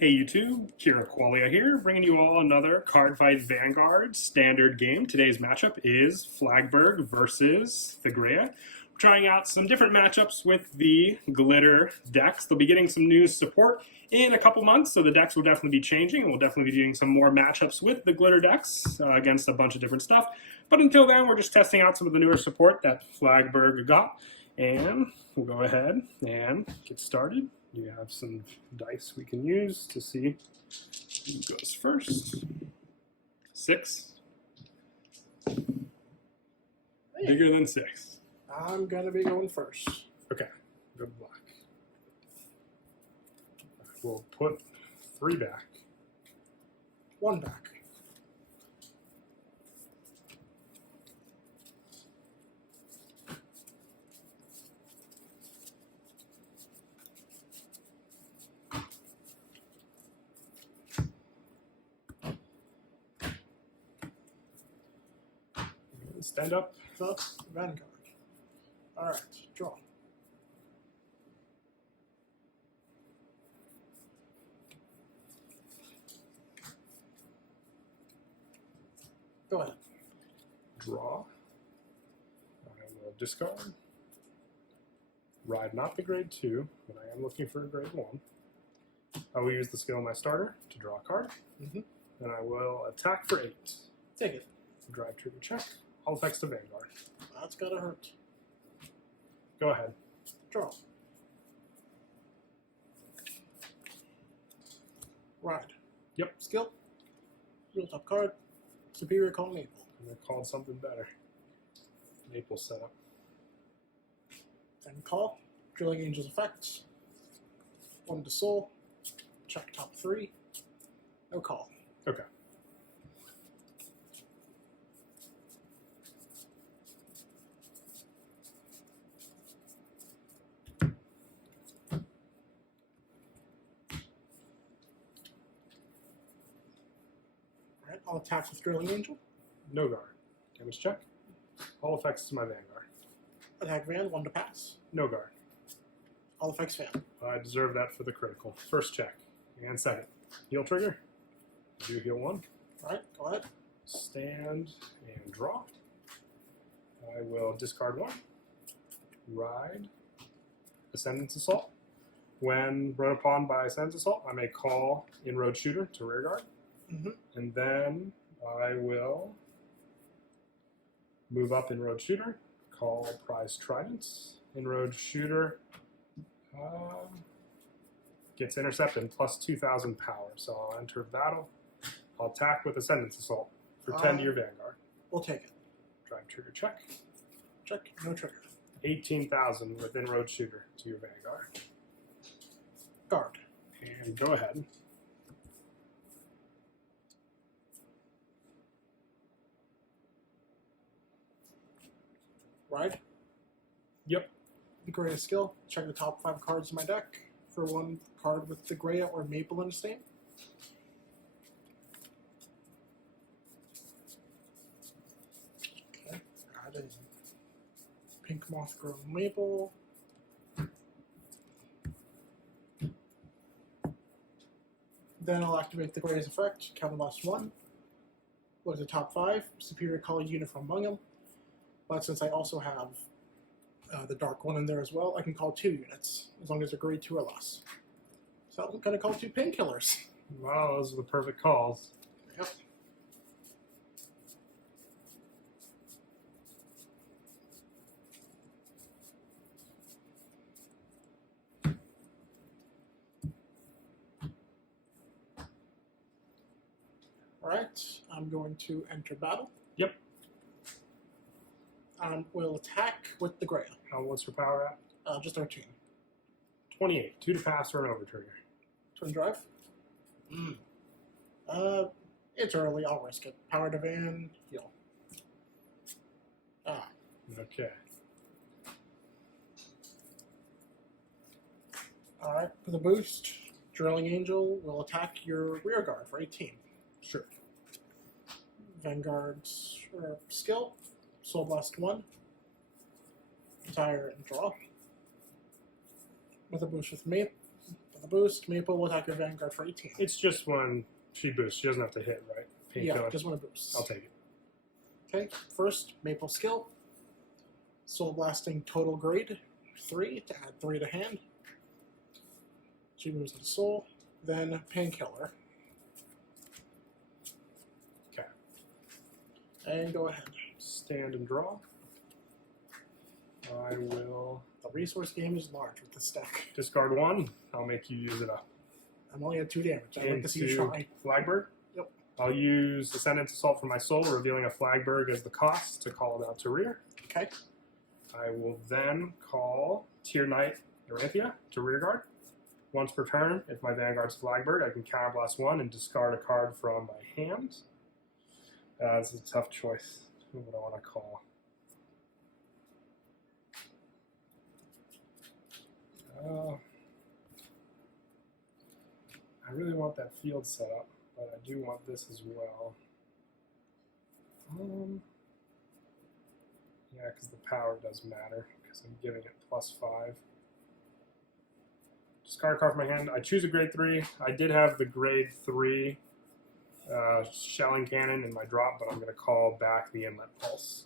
Hey YouTube, Kira Qualia here, bringing you all another Cardfight Vanguard standard game. Today's matchup is Flagburg versus Thegrea. We're trying out some different matchups with the glitter decks. They'll be getting some new support in a couple months, so the decks will definitely be changing, and we'll definitely be doing some more matchups with the glitter decks against a bunch of different stuff. But until then, we're just testing out some of the newer support that Flagburg got, and we'll go ahead and get started. You have some dice we can use to see who goes first. 6. Bigger than 6. I'm gonna be going first. Okay, good luck. We'll put 3 back. 1 back. Stand up. The Vanguard. Alright, draw. Go ahead. Draw. I will discard. Ride not the grade 2, but I am looking for a grade 1. I will use the skill of my starter to draw a card. And I will attack for 8. Take it. Drive trigger check. All effects to Vanguard. That's gotta hurt. Go ahead. Draw. Ride. Yep. Skill. Real top card. Superior Call Maple. I'm going to call something better. Maple setup. Then call. Drilling Angel's effects. 1 to soul. Check top 3. No call. Okay. Alright, I'll attack with Drilling Angel. No guard. Damage check. All effects to my Vanguard. Attack Van, 1 to pass. No guard. All effects Van. I deserve that for the critical. First check. And second. Heal trigger. Do heal 1. Alright, go ahead. Stand and draw. I will discard 1. Ride. Ascendance Assault. When run upon by Ascendance Assault, I may call Inroad Shooter to rear guard. And then I will move up Inroad Shooter, call Prize Tridents. Inroad Shooter gets intercept and plus 2,000 power. So I'll enter battle. I'll attack with Ascendance Assault for 10 to your Vanguard. We'll take it. Drive trigger check. Check, no trigger. 18,000 with Inroad Shooter to your Vanguard. Guard. And go ahead. Ride. Yep. The Thegrea skill. Check the top 5 cards in my deck for 1 card with Thegrea or Maple in its name. Okay. Add in Pink Moth Grown Maple. Then I'll activate Thegrea's effect. Count the last 1. Look at the top 5. Superior color unit from among them. But since I also have the dark one in there as well, I can call 2 units, as long as they're grade 2 or less. So I'm going to call 2 painkillers. Wow, those are the perfect calls. Yep. Alright, I'm going to enter battle. Yep. We'll attack with Thegrea. What's your power at? Just 13. 28. 2 to pass or an over trigger. Twin drive? It's early, I'll risk it. Power to Van, heal. Okay. Alright, for the boost, Drilling Angel will attack your rear guard for 18. Sure. Vanguard's skill, Soul Blast 1. Retire and draw. With a boost with a boost. Maple will attack your Vanguard for 18. It's just when she boosts. She doesn't have to hit, right? Yeah, just when it boosts. I'll take it. Okay, first, Maple skill. Soul Blasting total grade 3 to add 3 to hand. She moves into Soul. Then Painkiller. Okay. And go ahead. Stand and draw. I will The resource game is large with this deck. discard 1. I'll make you use it up. I'm only at 2 damage. I'd like to see you try. Flagburg. Yep. I'll use Ascendant's Assault for my soul, revealing a Flagburg as the cost to call it out to rear. Okay. I will then call Tier Knight Eranthia to rearguard. Once per turn, if my Vanguard's Flagburg, I can counterblast 1 and discard a card from my hand. This is a tough choice. Who would I want to call? I really want that field set up, but I do want this as well. Yeah, because the power does matter, because I'm giving it +5. Discard a card from my hand. I choose a grade 3. I did have the grade 3 shelling cannon in my drop, but I'm going to call back the Inlet Pulse.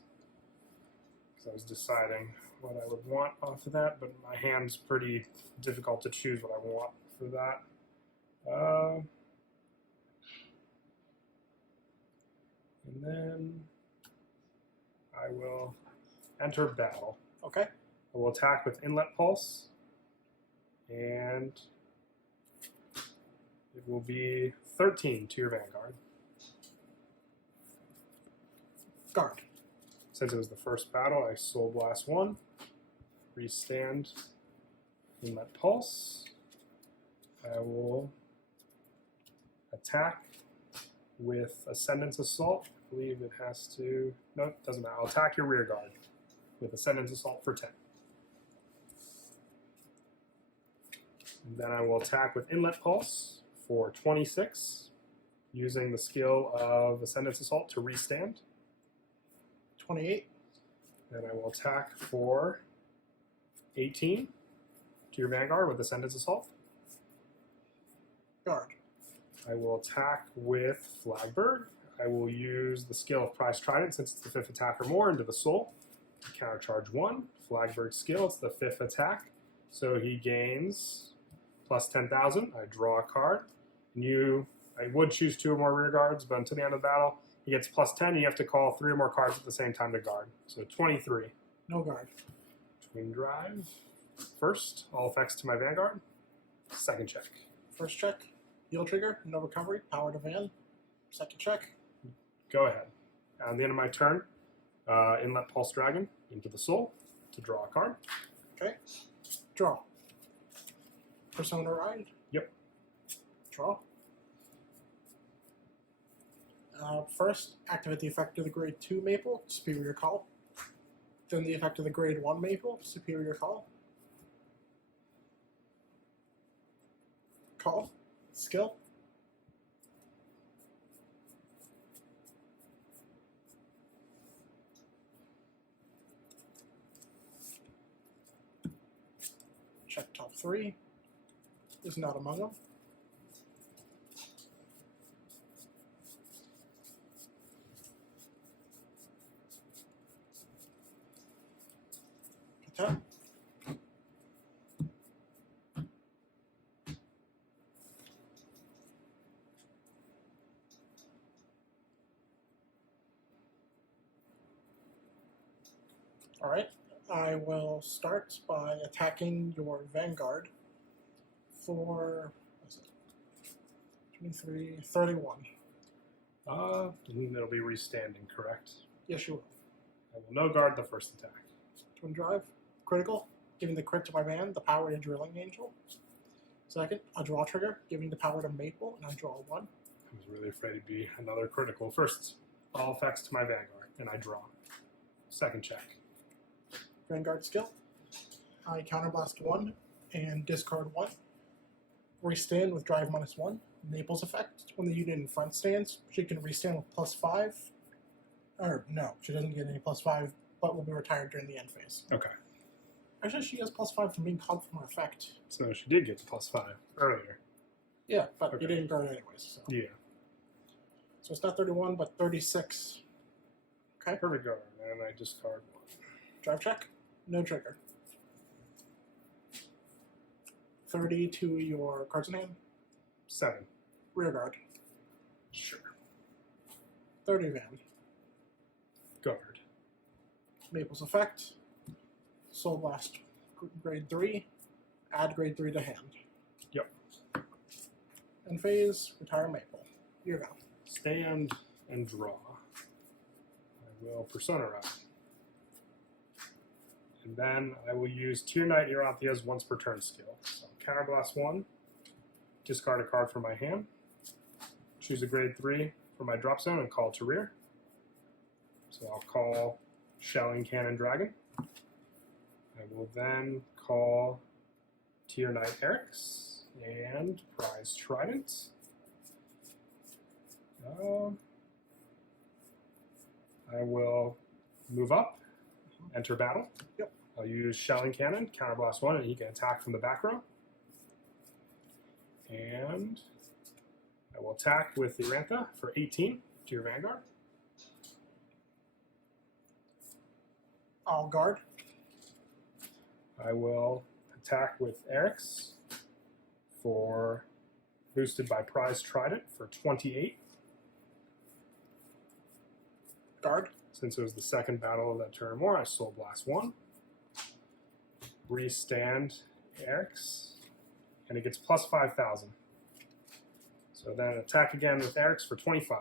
Because I was deciding what I would want off of that, but my hand's pretty difficult to choose what I want for that. And then I will enter battle. Okay. I will attack with Inlet Pulse, and it will be 13 to your Vanguard. Guard. Since it was the first battle, I Soul Blast 1, restand Inlet Pulse. I will attack with Ascendant's Assault. I believe it has to... No, it doesn't matter. I'll attack your rear guard with Ascendant's Assault for 10. And then I will attack with Inlet Pulse for 26, using the skill of Ascendant's Assault to restand. 28. And I will attack for 18 to your Vanguard with Ascendant's Assault. Guard. I will attack with Flagburg. I will use the skill of Prize Trident, since it's the 5th attack or more, into the Soul. Countercharge 1. Flagburg's skill, it's the 5th attack. So he gains plus 10,000. I draw a card. And I would choose 2 or more rear guards, but until the end of the battle, he gets plus 10. You have to call 3 or more cards at the same time to guard. So 23. No guard. Twin Drive. First, all effects to my Vanguard. Second check. First check. Heal trigger. No recovery. Power to Van. Second check. Go ahead. On the end of my turn, Inlet Pulse Dragon into the Soul to draw a card. Okay. Draw. Persona Ride. Yep. Draw. First, activate the effect of the grade 2 Maple, Superior Call. Then the effect of the grade 1 Maple, Superior Call. Call. Skill. Check top 3. Is not among them. Attack. Alright, I will start by attacking your Vanguard for, what's it, 23, 31. It'll be restanding, correct? Yes, you will. I will no guard the first attack. Twin Drive, critical, giving the crit to my man, the power to Drilling Angel. Second, a draw trigger, giving the power to Maple, and I draw 1. I was really afraid it'd be another critical. First, all effects to my Vanguard, and I draw. Second check. Vanguard skill. I counterblast 1 and discard 1. Restand with drive -1. Maple's effect. When the unit in front stands, she can restand with +5. Or no, she doesn't get any +5, but will be retired during the end phase. Okay. Actually, she has +5 from being called from her effect. So she did get the +5 earlier. Yeah, but Okay. you didn't guard anyways. So. Yeah. So it's not 31, but 36. Okay. Perfect guard. And I discard 1. Drive check. No trigger. 30 to your cards in hand. 7. Rear guard. Sure. 30 van. Guard. Maple's effect. Soul Blast grade 3. Add grade 3 to hand. Yep. End phase. Retire Maple. You go. Stand and draw. I will Persona Ride. And then I will use Tier Knight Irathia's once per turn skill. So Counterblast 1, discard a card from my hand, choose a grade 3 for my drop zone and call to rear. So I'll call Shelling Cannon Dragon. I will then call Tier Knight Eric's and Prize Trident. I will move up, enter battle. Yep. I'll use Shelling Cannon, Counterblast 1, and he can attack from the back row. And I will attack with the Rantha for 18 to your Vanguard. I'll guard. I will attack with Eric's for boosted by Prize Trident for 28. Guard. Since it was the second battle of that turn or more, I Soul Blast 1. Restand Eric's, and it gets plus 5,000. So then attack again with Eric's for 25.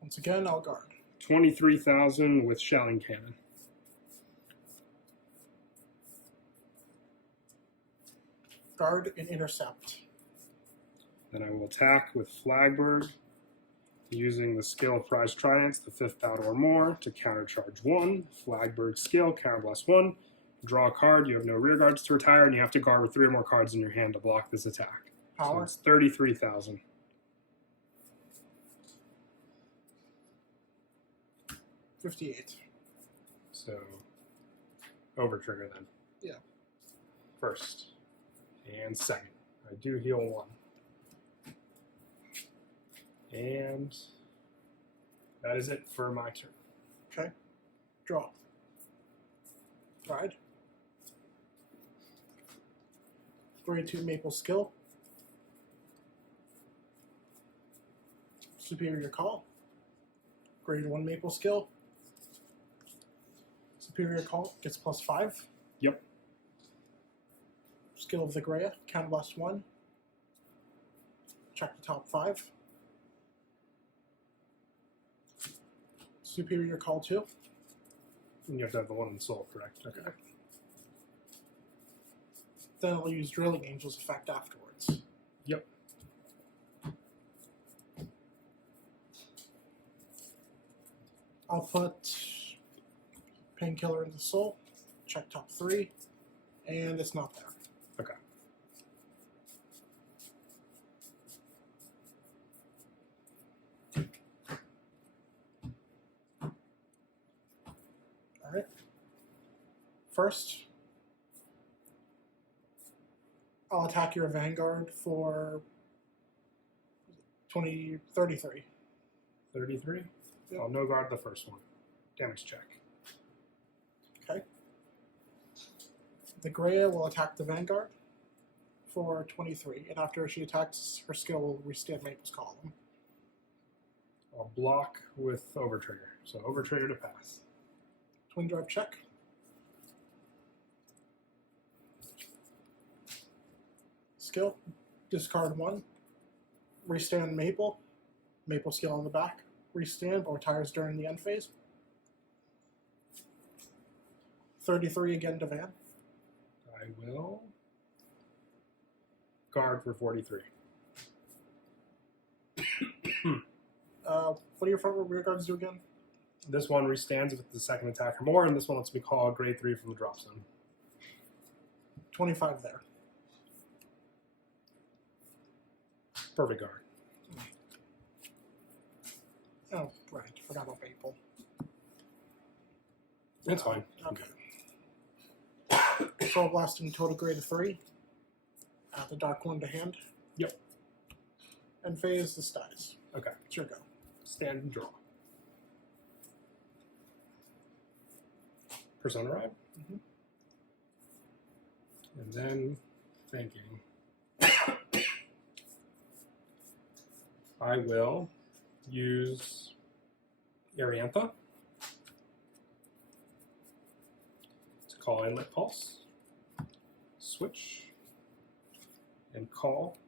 Once again, I'll guard. 23,000 with Shelling Cannon. Guard and intercept. Then I will attack with Flagburg, using the skill Prize Tridents, the 5th battle or more, to countercharge 1. Flagburg skill, Counterblast 1. Draw a card, you have no rear guards to retire, and you have to guard with 3 or more cards in your hand to block this attack. Power. So it's 33,000. $58. So, over trigger then. Yeah. First. And second. I do heal 1. And that is it for my turn. Okay. Draw. Ride. Grade 2 Maple skill. Superior call. Grade 1 Maple skill. Superior call gets plus 5. Yep. Skill of Thegrea, Counterblast 1. Check the top 5. Superior call 2. And you have to have the 1 in soul, correct? Okay. Then I'll use Drilling Angel's effect afterwards. Yep. I'll put Painkiller into soul, check top 3, and it's not there. Okay. Alright. First, I'll attack your Vanguard for 33. 33? Yep. I'll no guard the first one. Damage check. Okay. The Thegrea will attack the Vanguard for 23, and after she attacks, her skill will restand Maple's column. I'll block with Overtrigger. So Overtrigger to pass. Twin drive check. Skill, discard 1. Restand Maple. Maple skill on the back. Restand or retires during the end phase. 33 again to Van. I will guard for 43. What do your front row rear guards do again? This one restands with the second attack or more, and this one lets me call grade 3 from the drop zone. 25 there. Perfect guard. Oh, right. Forgot about Maple. That's fine. Okay. Soul Blasting total grade of 3. Add the Dark one to hand. Yep. And phase the styes. Okay. It's your go. Stand and draw. Persona Ride. Mhm. And then thinking. I will use Ariantha to call Inlet Pulse, switch, and call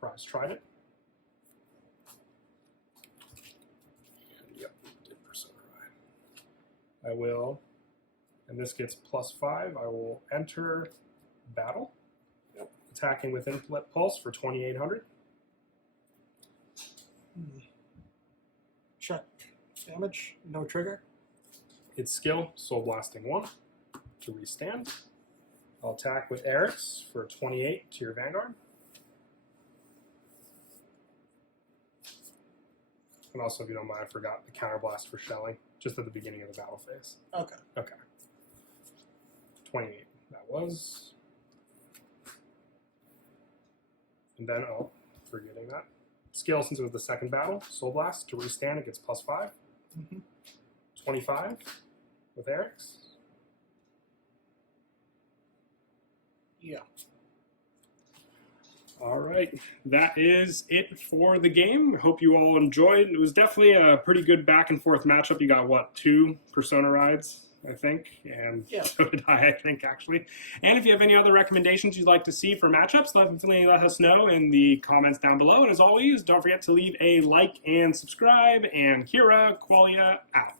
Prize Trident. And yep, did Persona Ride. I will, and this gets +5, I will enter battle, attacking with Inlet Pulse for 2,800. Check damage, no trigger. Its skill, Soul Blasting 1 to restand. I'll attack with Eric's for 28 to your Vanguard. And also, if you don't mind, I forgot the Counterblast for shelling, just at the beginning of the battle phase. Okay. Okay. 28, that was. And then, oh, forgetting that. Skill, since it was the second battle, Soul Blast to restand, it gets +5. 25 with Eric's. Yeah. All right, that is it for the game. Hope you all enjoyed. It was definitely a pretty good back and forth matchup. You got, what, 2 Persona rides, I think? And yeah. So did I think, actually. And if you have any other recommendations you'd like to see for matchups, definitely let us know in the comments down below. And as always, don't forget to leave a like and subscribe. And Kira Qualia out.